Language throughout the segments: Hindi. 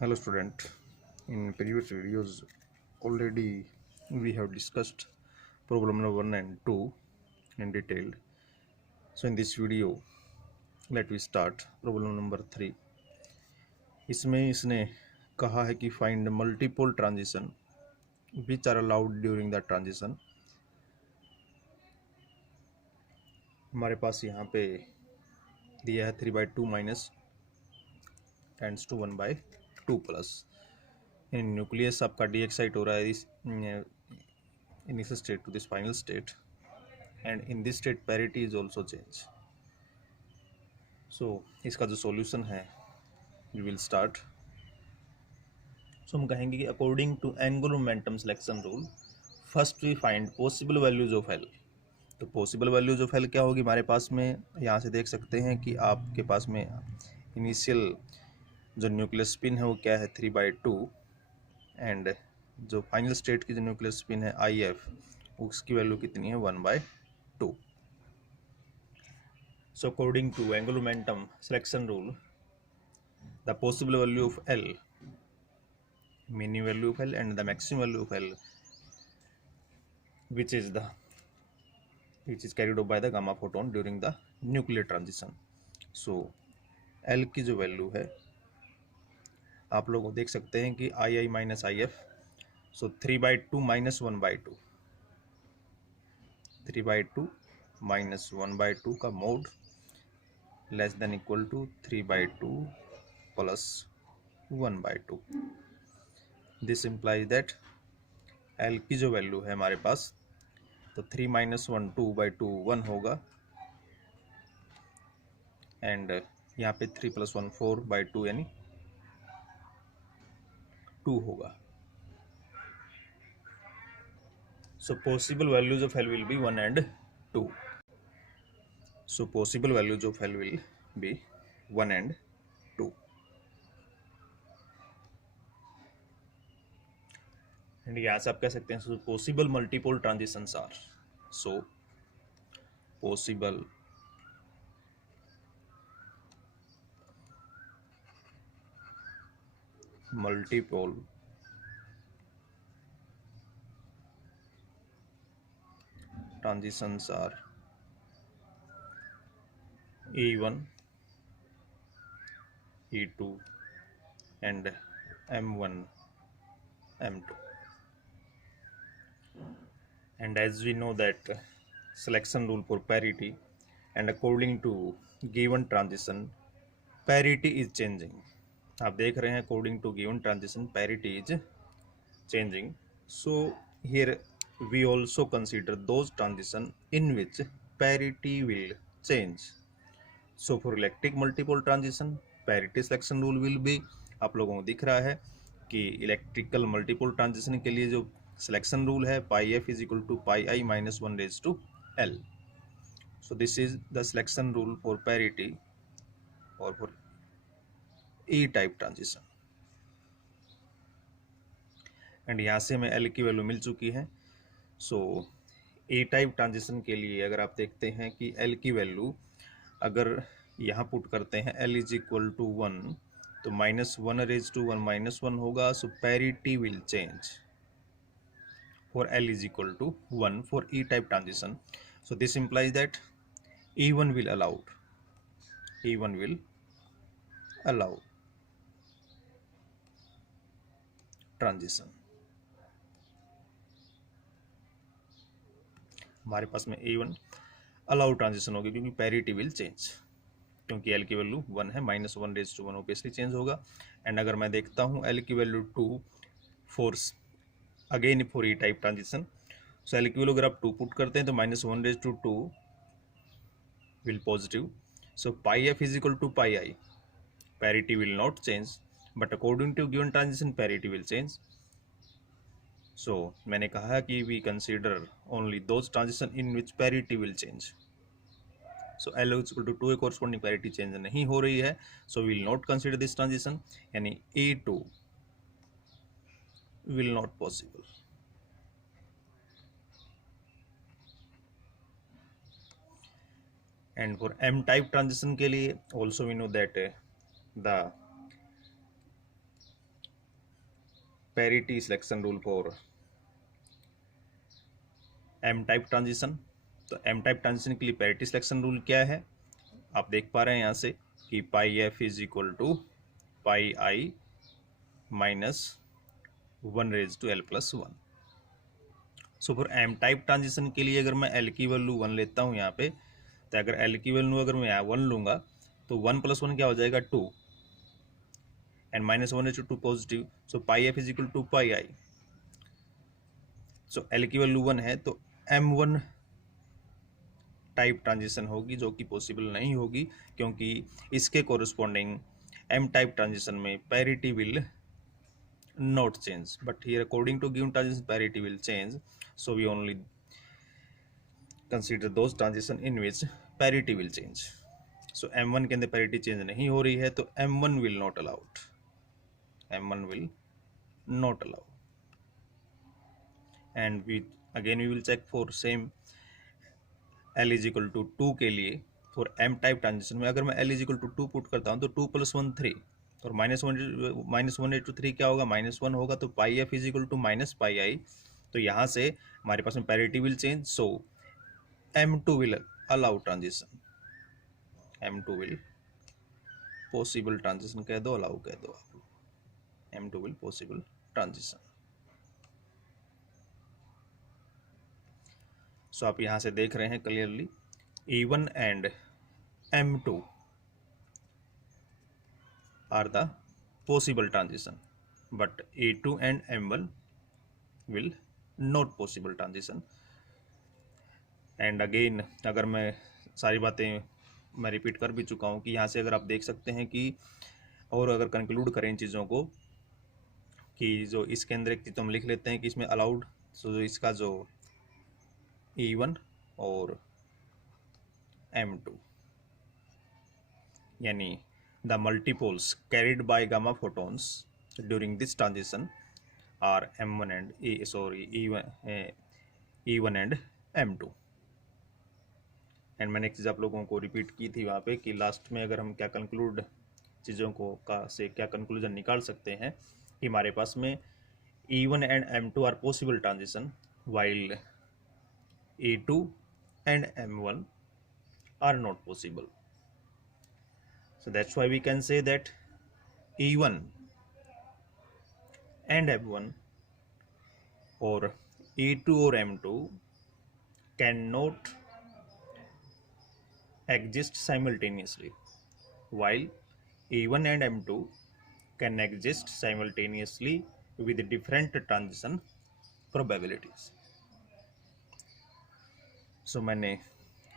Hello student, in previous videos already we have discussed problem number 1 and 2 in detail. So in this video let we start problem number 3. इसमें इसने कहा है कि find multiple transition which are allowed during the transition. हमारे पास यहाँ पे दिया है 3/2 minus tends to 1/2 plus. In nucleus आपका डीएक्साइट हो रहा है इस initial state to this final state, and in this state parity is also change. So इसका जो सॉल्यूशन है we will start. So हम कहेंगे कि according to angular momentum selection rule first we find possible values of L. तो पॉसिबल वैल्यूज ऑफ एल क्या होगी हमारे पास में, यहाँ से देख सकते हैं कि आपके पास में इनिशियल जो न्यूक्लियर स्पिन है वो क्या है 3/2, एंड जो फाइनल स्टेट की जो न्यूक्लियर स्पिन है आई एफ उसकी वैल्यू कितनी है 1/2. So according to angular momentum selection rule, the possible value of L, minimum value of L and the maximum value of L, which is carried out by the gamma photon during the nuclear transition. So L की जो वैल्यू है आप लोग देख सकते हैं कि I I minus I F, so 3/2 minus 1/2, 3/2 minus 1/2 का mod less than equal to 3/2 plus 1/2. This implies that L की जो वैल्यू है हमारे पास तो 3 माइनस 1 2/2 1 होगा, एंड यहाँ पे 3 प्लस 1 4/2 यानी 2 होगा. So possible values of L will be 1 and 2. So possible values of L will be 1 and 2. And यहाँ से आप कह सकते हैं possible multiple transitions are, so possible multiple transitions are E1, E2 and M1, M2. And as we know that selection rule for parity, and according to given transition parity is changing. आप देख रहे हैं according to given transition parity is changing. So here we also consider those transition in which parity will change. So for electric multiple transition parity selection rule will be, आप लोगों को दिख रहा है कि इलेक्ट्रिकल मल्टीपल ट्रांजिशन के लिए जो सिलेक्शन रूल है pi F is equal to pi I minus 1/L. So this is the selection rule for parity और for E type transition. And यहाँ से हमें एल की वैल्यू मिल चुकी है. सो ए टाइप ट्रांजिशन के लिए अगर आप देखते हैं कि एल की वैल्यू अगर यहाँ पुट करते हैं एल इज इक्वल टू 1 तो -1/1 -1 होगा. So parity will change for L is equal to 1 for E type transition. So this implies that E1 will allowed, E1 will allow transition. हमारे पास में E1 अलाउ ट्रांजिशन होगी क्योंकि पैरिटी विल चेंज, क्योंकि L की वैल्यू 1 है -1/1 ऑब्वियसली चेंज होगा. एंड अगर मैं देखता हूँ L की value 2 force again for E type transition. So L की वैल्यू अगर आप 2 पुट करते हैं तो -1/2 will positive. So pi f is equal to pi I. Parity will not change, but according to given transition parity will change. So मैंने कहा कि we consider only those transition in which parity will change. So L is equal to 2 corresponding parity change नहीं हो रही है, so we will not consider this transition, यानी A2 will not possible. And for M type transition के लिए also we know that the parity selection rule for M type transition. तो एम टाइप ट्रांजिशन के लिए पैरिटी सिलेक्शन रूल क्या है, आप देख पा रहे हैं यहाँ से कि pi F is equal to pi I minus 1⁻l+1। So for M type transition के लिए अगर मैं एल की वैल्यू 1 लेता हूँ यहाँ पे, तो अगर एल की वैल्यू अगर मैं यहाँ 1 लूँगा तो 1+1 क्या हो जाएगा 2 and -1/2 positive. So pi F is equal to pi I. So L की वैल्यू 1 है तो M1 टाइप ट्रांजिशन होगी, जो कि पॉसिबल नहीं होगी क्योंकि इसके कोरिस्पॉन्डिंग एम टाइप ट्रांजिशन में parity will not change, but here according to given transition parity will change, so we only consider those transition in which parity will change. So M1 के अंदर parity change नहीं हो रही है तो M1 will not allowed, M1 will not allow, and we again we will check for same L is equal to 2 के लिए for M type transition में अगर मैं L is equal to 2 put करता हूँ तो 2 + 1 3 और -1/3 क्या होगा, -1 होगा, तो pi F is equal to minus pi I. तो यहाँ से हमारे पास में parity will change, so M2 will allow transition, M2 will possible transition कह दो, अलाउ कह दो आप, M2 विल पॉसिबल ट्रांजिशन। सो आप यहाँ से देख रहे हैं clearly E1 and M2 are the possible transition, but A2 and M1 will not possible transition. And again अगर मैं सारी बातें मैं रिपीट कर भी चुका हूँ कि यहाँ से अगर आप देख सकते हैं कि और अगर कंक्लूड करें इन चीज़ों को कि जो इसके अंदर एक चीज़ तो हम लिख लेते हैं कि इसमें अलाउड, सो जो इसका जो E1 और M2 यानी the multipoles carried by gamma photons during this transition are M1 and E1 and M2। And मैंने एक चीज़ आप लोगों को रिपीट की थी वहाँ पे कि लास्ट में अगर हम क्या कंक्लूड चीज़ों को से क्या कंक्लूजन निकाल सकते हैं कि हमारे पास में E1 and M2 are possible transition while E2 and M1 are not possible. So that's why we can say that E1 and M1 or E2 or M2 cannot exist simultaneously, while E1 and M2 can exist simultaneously with different transition probabilities. So मैंने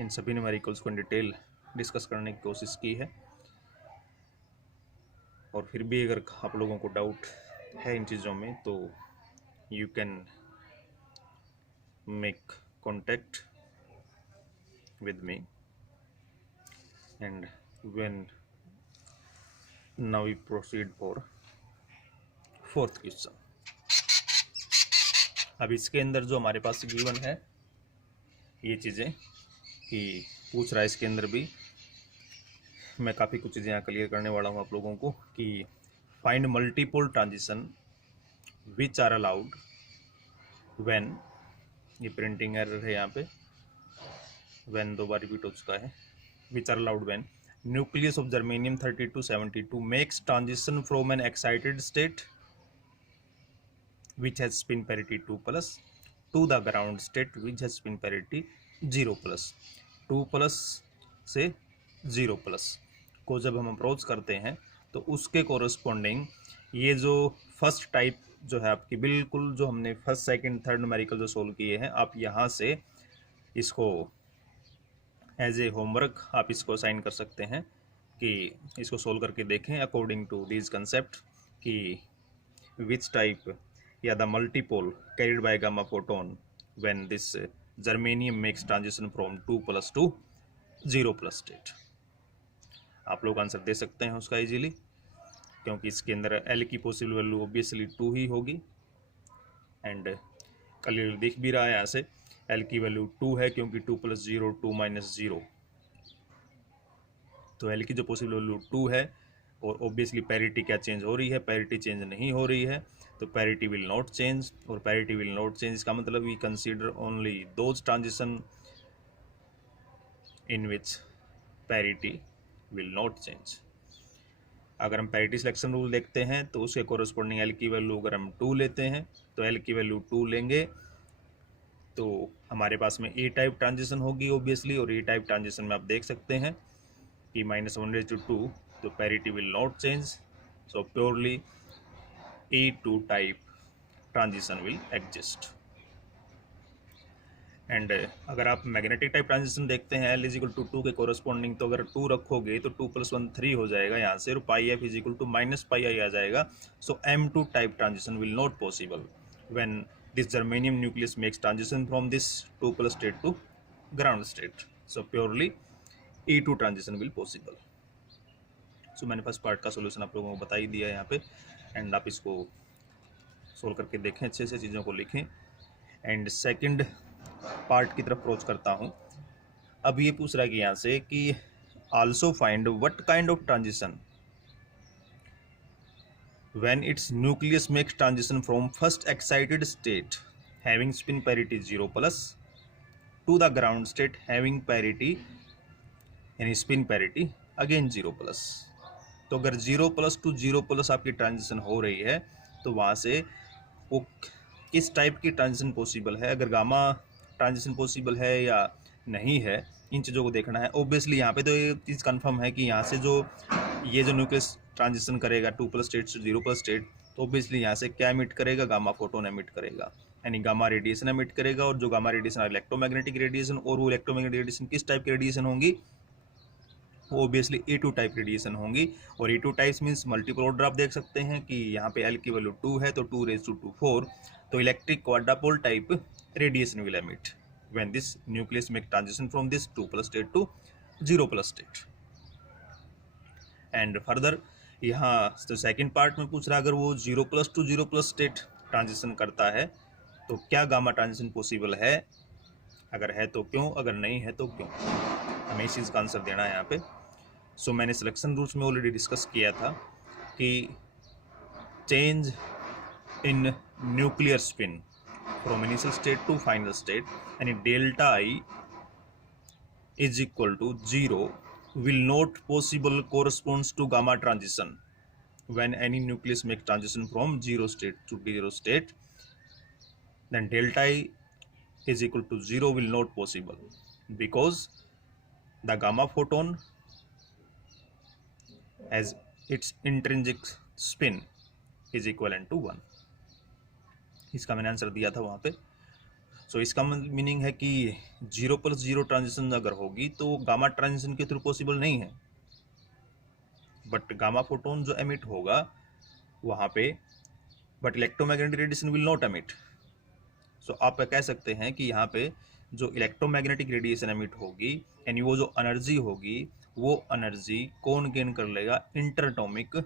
इन सभी न्यूमेरिकल्स को इन डिटेल डिस्कस करने की कोशिश की है, और फिर भी अगर आप लोगों को डाउट है इन चीज़ों में तो you can make contact with me and when now we proceed for 4th question. अब इसके अंदर जो हमारे पास गिवन है ये चीज़ें कि पूछ रहा है, इसके अंदर भी मैं काफ़ी कुछ चीज़ें यहाँ क्लियर करने वाला हूँ आप लोगों को कि find multipole transition which are allowed when, ये प्रिंटिंग एरर है यहाँ पे, व्हेन 2 बार रिपीट हो चुका है, which are allowed when nucleus of germanium 3272 makes transition from an excited state which has spin parity 2+ to the ground state which has spin parity 0+। 2+ से 0+ को जब हम अप्रोच करते हैं तो उसके कोरस्पॉन्डिंग ये जो फर्स्ट टाइप जो है आपकी बिल्कुल जो हमने फर्स्ट सेकंड थर्ड न्यूमेरिकल जो सोल्व किए हैं, आप यहाँ से इसको एज ए होमवर्क आप इसको असाइन कर सकते हैं कि इसको सोल्व करके देखें अकॉर्डिंग टू दिस कंसेप्ट कि विच टाइप या the multipole carried by gamma photon when this germanium makes transition from 2+ to 0+ state. आप लोग आंसर दे सकते हैं उसका इजीली, क्योंकि इसके अंदर एल की पॉसिबल वैल्यू ऑब्वियसली 2 ही होगी, एंड क्लियर दिख भी रहा है यहाँ से एल की वैल्यू 2 है क्योंकि 2 + 0 2 - 0, तो एल की जो पॉसिबल वैल्यू 2 है और ऑब्वियसली पैरिटी क्या चेंज हो रही है, पैरिटी चेंज नहीं हो रही है, तो पैरिटी विल नॉट चेंज। और पैरिटी विल नॉट चेंज इसका मतलब we consider only those transition in which parity will not change. अगर हम पैरिटी सिलेक्शन रूल देखते हैं तो उसके कोरस्पॉन्डिंग एल की वैल्यू अगर हम 2 लेते हैं तो एल की वैल्यू 2 लेंगे तो हमारे पास में ए टाइप ट्रांजिशन होगी ऑब्वियसली। और ए टाइप ट्रांजिशन में आप देख सकते हैं कि -1/2, तो parity will not change, so purely E2 type transition will exist. And अगर आप मैग्नेटिक टाइप ट्रांजिशन देखते हैं L = 2 के कोरस्पॉन्डिंग, तो अगर 2 रखोगे तो 2 + 1 3 हो जाएगा यहाँ से, और πf = -πi आ जाएगा। सो M2 type transition will not possible when this germanium nucleus makes transition from this 2+ state to ground state. So purely E2 transition will possible. So मैंने फर्स्ट पार्ट का सॉल्यूशन आप लोगों को बता ही दिया है यहाँ पे, एंड आप इसको सोल्व करके देखें, अच्छे से चीज़ों को लिखें। एंड सेकंड पार्ट की तरफ अप्रोच करता हूँ। अब ये पूछ रहा है कि यहाँ से कि also find what kind of transition when its nucleus makes transition from first excited state having spin parity 0+ to the ground state having parity यानी spin parity again 0+। तो अगर 0+ to 0+ आपकी ट्रांजिशन हो रही है तो वहाँ से वो किस टाइप की ट्रांजिशन पॉसिबल है, अगर गामा ट्रांजिशन पॉसिबल है या नहीं है, इन चीज़ों को देखना है। ऑब्वियसली यहाँ पे तो ये चीज़ कंफर्म है कि यहाँ से जो ये जो न्यूक्लियस ट्रांजिशन करेगा 2+ स्टेट से 0+ स्टेट, तो ऑब्वियसली यहाँ से क्या एमिट करेगा, गामा फोटोन एमिट करेगा, यानी गामा रेडिएशन एमिट करेगा। और जो गामा रेडिएशन इलेक्ट्रोमैग्नेटिक रेडिएशन, और वो इलेक्ट्रोमैग्नेटिक रेडिएशन किस टाइप की रेडिएशन होंगी, वो ऑब्वियसली E2 टाइप रेडिएशन होंगी। और E2 types means multiple order आप देख सकते हैं कि यहाँ पे L की वैल्यू 2 है तो 2 × 4, तो electric quadrupole type radiation will emit when this nucleus make transition from this 2+ state to 0+ state. And further यहाँ तो सेकेंड पार्ट में पूछ रहा है अगर वो 0+ टू 0+ स्टेट ट्रांजिशन करता है तो क्या गामा ट्रांजिशन पॉसिबल है, अगर है तो क्यों, अगर नहीं है तो क्यों, हमें इस चीज़ का आंसर देना है यहाँ पे। सो मैंने सिलेक्शन रूल्स में ऑलरेडी डिस्कस किया था कि change in nuclear spin from initial state to final state यानी ΔI = 0 will not possible corresponds to gamma transition when any nucleus make transition from 0 state to 0 state, then ΔI = 0 will not possible because the gamma photon as its intrinsic spin is equivalent to 1। इसका मैंने आंसर दिया था वहाँ पे। सो इसका मीनिंग है कि 0+0 ट्रांजिशन अगर होगी तो गामा ट्रांजिशन के थ्रू पॉसिबल नहीं है, बट गामा फोटोन जो एमिट होगा वहाँ पे, but electromagnetic radiation will not emit. So आप कह सकते हैं कि यहाँ पे जो इलेक्ट्रोमैग्नेटिक रेडिएशन एमिट होगी यानी वो जो एनर्जी होगी वो एनर्जी कौन गेन कर लेगा, इंटरएटॉमिक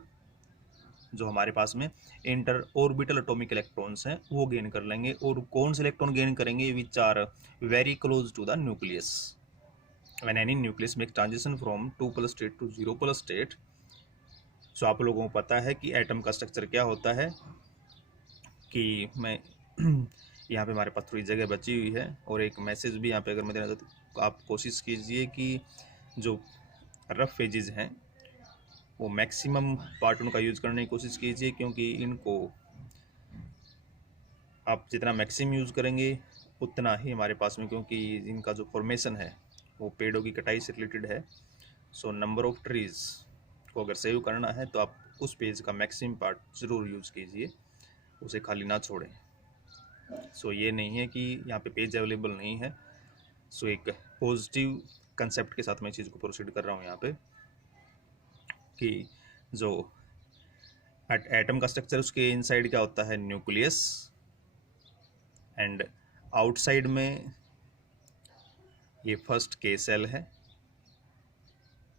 जो हमारे पास में इंटर ऑर्बिटल एटॉमिक इलेक्ट्रॉन्स हैं वो गेन कर लेंगे। और कौन से इलेक्ट्रॉन गेन करेंगे, which are very close to the nucleus when any nucleus make transition from 2+ state to 0+ state. So आप लोगों को पता है कि एटम का स्ट्रक्चर क्या होता है, कि मैं यहाँ पे हमारे पास थोड़ी जगह बची हुई है और एक मैसेज भी यहाँ पे अगर मैं देना चाहता हूँ, आप कोशिश कीजिए कि जो रफ पेजेस हैं वो मैक्सिमम पार्ट उनका यूज़ करने की कोशिश कीजिए, क्योंकि इनको आप जितना मैक्सिमम यूज़ करेंगे उतना ही हमारे पास में, क्योंकि इनका जो फॉर्मेशन है वो पेड़ों की कटाई से रिलेटेड है। सो नंबर ऑफ ट्रीज़ को अगर सेव करना है तो आप उस पेज का मैक्सिमम पार्ट ज़रूर यूज़ कीजिए, उसे खाली ना छोड़ें। सो ये नहीं है कि यहाँ पे पेज अवेलेबल नहीं है। सो एक पॉजिटिव कंसेप्ट के साथ मैं चीज़ को प्रोसीड कर रहा हूँ यहाँ पे, कि जो एटम का स्ट्रक्चर उसके इनसाइड क्या होता है, न्यूक्लियस, एंड आउटसाइड में ये फर्स्ट के सेल है,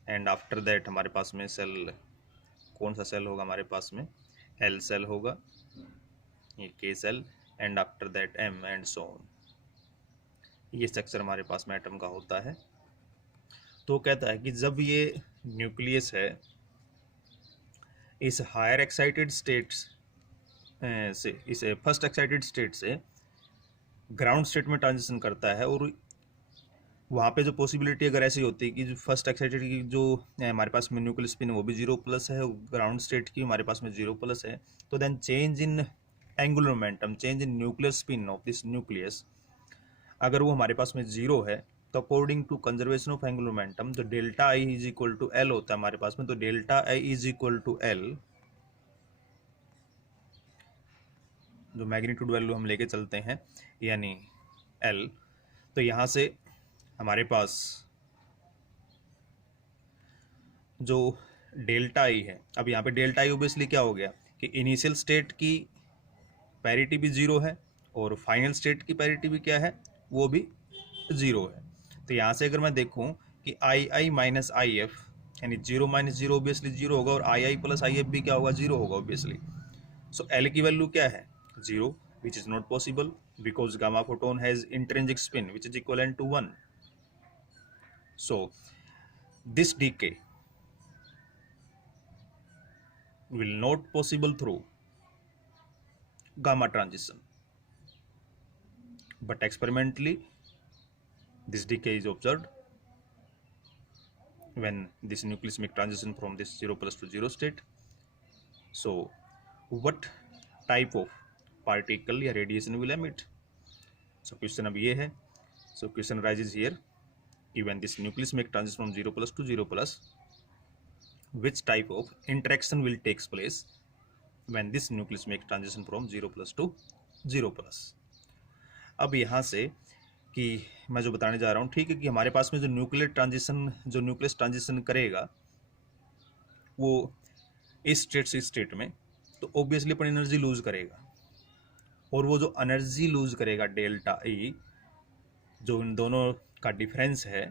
एंड आफ्टर दैट हमारे पास में सेल, कौन सा सेल होगा हमारे पास में, एल सेल होगा, ये K shell, and after that M and so on. ये स्ट्रक्चर हमारे पास में एटम का होता है। तो कहता है कि जब ये न्यूक्लियस है इस हायर एक्साइटेड स्टेट्स से, इस फर्स्ट एक्साइटेड स्टेट से ग्राउंड स्टेट में ट्रांजिशन करता है। और वहाँ पे जो पॉसिबिलिटी अगर ऐसी होती है कि जो फर्स्ट एक्साइटेड की जो हमारे पास में न्यूक्लियर स्पिन वो भी 0+ है, ग्राउंड स्टेट की हमारे पास में 0+ है, तो then change in angular momentum, change in nuclear spin of this nucleus, अगर वो हमारे पास में 0 है, तो according to conservation of angular momentum जो delta I is equal to L होता है हमारे पास में, तो delta I is equal to L, जो मैग्नीट्यूड वैल्यू हम लेके चलते हैं यानी एल, तो यहाँ से हमारे पास जो डेल्टा आई है, अब यहाँ पे डेल्टा आई ओबियसली क्या हो गया कि इनिशियल स्टेट की पैरिटी भी 0 है और फाइनल स्टेट की पैरिटी भी क्या है, वो भी 0 है। तो यहाँ से अगर मैं देखूँ कि I I minus I F यानी 0 माइनस 0 ऑब्वियसली 0 होगा, और आई आई प्लस आई एफ भी क्या होगा, 0 होगा ऑब्वियसली। सो एल की वैल्यू क्या है, 0, which is not possible because gamma photon has intrinsic spin which is equivalent to 1. So this decay will not possible through gamma transition, but experimentally this decay is observed when this nucleus make transition from this 0+ to 0 state. So what type of particle या radiation will emit? So question अब ये है, so question arises here कि when this nucleus make transition from 0+ to 0+, which type of interaction will takes place when this nucleus make transition from 0+ to 0+. अब यहाँ से कि मैं जो बताने जा रहा हूँ, ठीक है, कि हमारे पास में जो न्यूक्लियर ट्रांजिशन, जो न्यूक्लियस ट्रांजिशन करेगा वो इस स्टेट से इस स्टेट में, तो ऑब्वियसली अपन एनर्जी लूज करेगा, और वो जो एनर्जी लूज करेगा डेल्टा ई, जो इन दोनों का डिफरेंस है,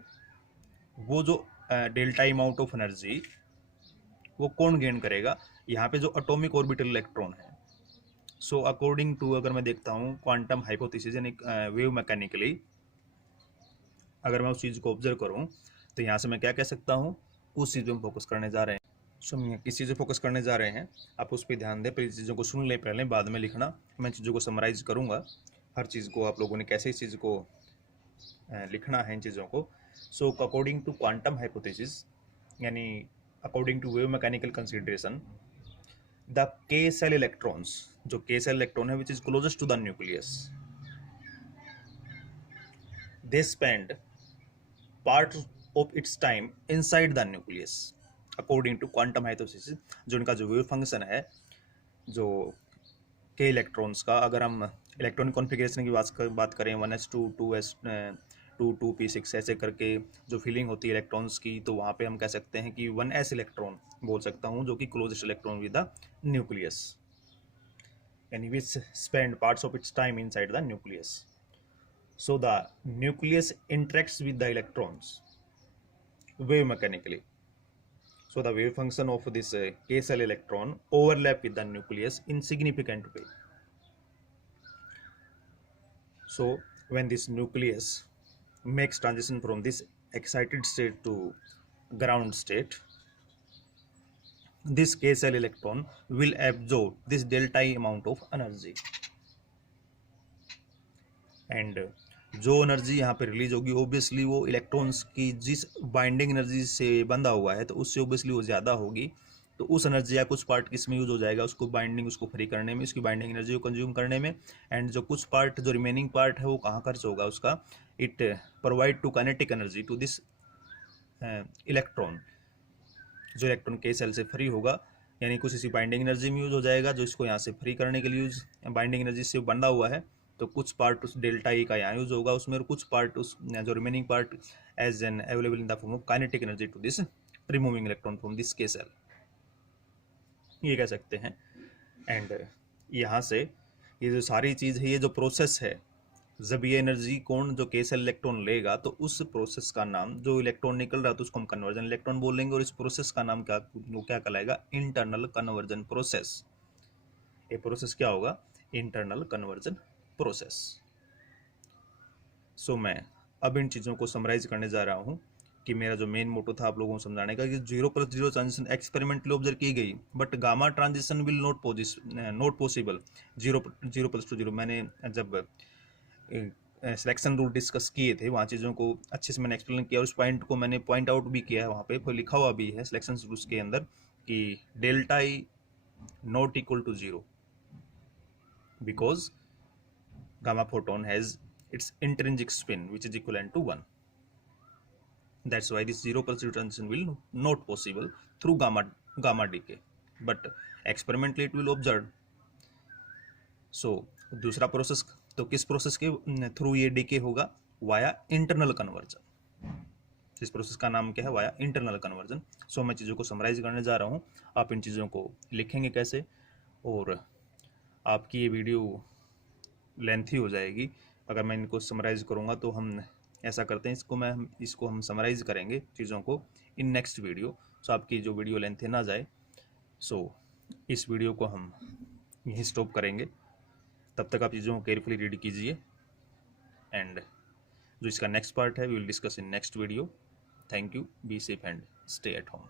वो जो डेल्टा अमाउंट ऑफ एनर्जी वो कौन गेन करेगा, यहाँ पे जो एटॉमिक ऑर्बिटल इलेक्ट्रॉन है। सो अकॉर्डिंग टू, अगर मैं देखता हूँ क्वांटम हाइपोथेसिस यानी वेव मैकेनिकली, अगर मैं उस चीज़ को ऑब्जर्व करूँ, तो यहाँ से मैं क्या कह सकता हूँ, उस चीज़ में फोकस करने जा रहे हैं। सो हम किस चीज़ पे फोकस करने जा रहे हैं, आप उस पर ध्यान दें, पहले चीज़ों को सुन लें, पहले बाद में लिखना। मैं चीज़ों को समराइज करूँगा, हर चीज़ को आप लोगों ने कैसे इस चीज़ को लिखना है इन चीज़ों को। So according to quantum hypothesis यानी according to wave mechanical consideration, the K shell electrons, जो के सेल इलेक्ट्रॉन है which is closest to the nucleus, they spend part of its time inside the nucleus according to quantum hypothesis. जो इनका जो वेव फंक्शन है जो के इलेक्ट्रॉन्स का, अगर हम इलेक्ट्रॉनिक कॉन्फ़िगरेशन की बात करें 1s2 2s2 2p6 ऐसे करके जो फीलिंग होती है इलेक्ट्रॉन्स की, तो वहाँ पे हम कह सकते हैं कि 1s इलेक्ट्रॉन बोल सकता हूँ, जो कि closest electron with the nucleus, यानी which spend parts of its time inside the nucleus. So the nucleus interacts with the electrons wave mechanically. So the wave function of this K cell electron overlap with the nucleus in significant way. So when this nucleus makes transition from this excited state to ground state, this K cell electron will absorb this delta E amount of energy, and जो एनर्जी यहाँ पे रिलीज होगी ऑब्वियसली वो इलेक्ट्रॉन्स की जिस बाइंडिंग एनर्जी से बंधा हुआ है, तो उससे ऑब्वियसली वो ज़्यादा होगी, तो उस एनर्जी या कुछ पार्ट किस में यूज हो जाएगा, उसको बाइंडिंग, उसको फ्री करने में, उसकी बाइंडिंग एनर्जी को कंज्यूम करने में, एंड जो कुछ पार्ट, जो रिमेनिंग पार्ट है वो कहाँ खर्च होगा उसका, it provide to kinetic energy to this electron, जो इलेक्ट्रॉन के सेल से फ्री होगा, यानी कुछ इसी बाइंडिंग एनर्जी में यूज हो जाएगा, जो इसको यहाँ से फ्री करने के लिए यूज, बाइंडिंग एनर्जी से बंधा हुआ है, तो कुछ पार्ट उस डेल्टा ई का यहाँ यूज होगा उसमें, और कुछ पार्ट उस जो remaining part as an available in the form of kinetic energy to this removing electron from this K shell, ये कह सकते हैं। एंड यहाँ से ये जो सारी चीज़ है, ये जो प्रोसेस है, जब ये एनर्जी कौन, जो के सेल इलेक्ट्रॉन लेगा, तो उस प्रोसेस का नाम, जो इलेक्ट्रॉन निकल रहा है तो उसको हम कन्वर्जन इलेक्ट्रॉन बोलेंगे, और इस प्रोसेस का नाम क्या, वो क्या कहलाएगा, इंटरनल कन्वर्जन प्रोसेस। ये प्रोसेस क्या होगा, इंटरनल कन्वर्जन प्रोसेस। सो मैं अब इन चीज़ों को समराइज करने जा रहा हूँ कि मेरा जो मेन मोटो था आप लोगों को समझाने का कि 0+0 ट्रांजिशन एक्सपेरिमेंटली ऑब्जर्व की गई, but gamma transition will not possible 0+0। मैंने जब सिलेक्शन रूल डिस्कस किए थे वहाँ चीज़ों को अच्छे से मैंने एक्सप्लेन किया और उस पॉइंट को मैंने पॉइंट आउट भी किया है, वहाँ पे लिखा हुआ भी है सिलेक्शन रूल्स के अंदर कि delta E not equal to 0 because gamma photon has its intrinsic spin which is equivalent to 1. That's why this 0+0 transition will not possible through gamma decay, but experimentally it will observe. So दूसरा प्रोसेस तो किस प्रोसेस के थ्रू ये डीके होगा? Via internal conversion. इस प्रोसेस का नाम क्या है? Via internal conversion. सो मैं चीज़ों को समराइज करने जा रहा हूँ, आप इन चीज़ों को लिखेंगे कैसे, और आपकी ये वीडियो लेंथी हो जाएगी अगर मैं इनको समराइज़ करूँगा। तो हम ऐसा करते हैं, इसको हम समराइज़ करेंगे चीज़ों को इन नेक्स्ट वीडियो, सो आपकी जो वीडियो लेंथी ना जाए। सो इस वीडियो को हम यहीं स्टॉप करेंगे, तब तक आप चीज़ों को केयरफुली रीड कीजिए, एंड जो इसका नेक्स्ट पार्ट है we will discuss in next video. Thank you, be safe and stay at home.